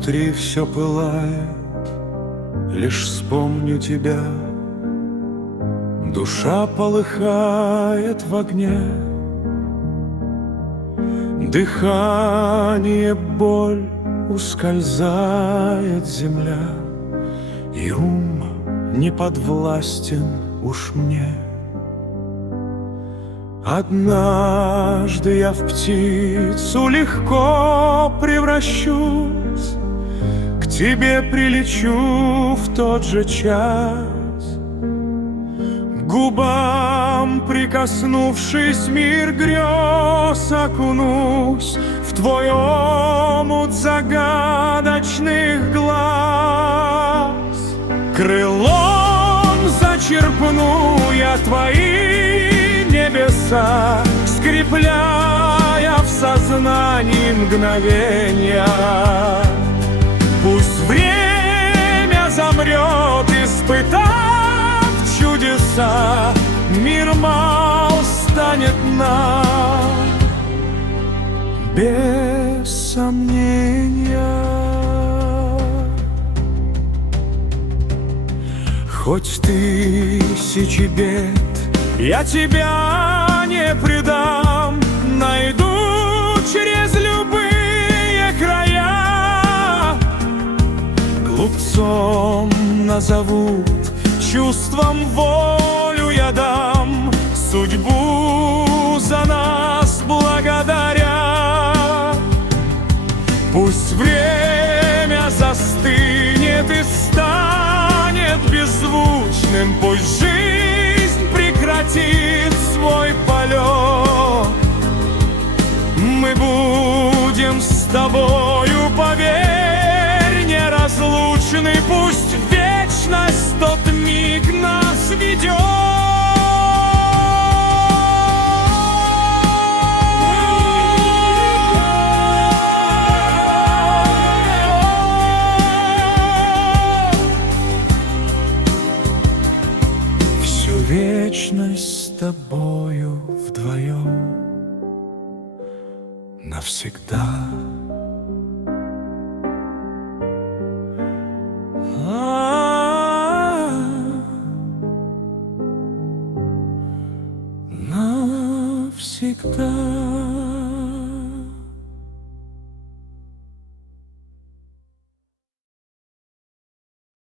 внутри все пылает, лишь вспомню тебя. Душа полыхает в огне, дыхание, боль, ускользает земля, и ум не подвластен уж мне. Однажды я в птицу легко превращусь, к тебе прилечу в тот же час. К губам прикоснувшись, мир грез окунусь в твой омут загадочных глаз. Крылом зачерпну я твои небеса, скрепляя в сознании мгновения. Пусть время замрет, испытав чудеса, мир мал станет нам без сомнения. Хоть тысячи бед я тебя не предам, найду через любые края. Глупцом назовут, чувством волю я дам, судьбу за нас благодаря. Пусть время застынет и станет беззвучным, пусть жизнь прекратит свой полет. Мы будем с тобою, поверь, неразлучны. Пусть вечность тот миг нас ведет. Всю вечность с тобою вдвоем навсегда. Навсегда.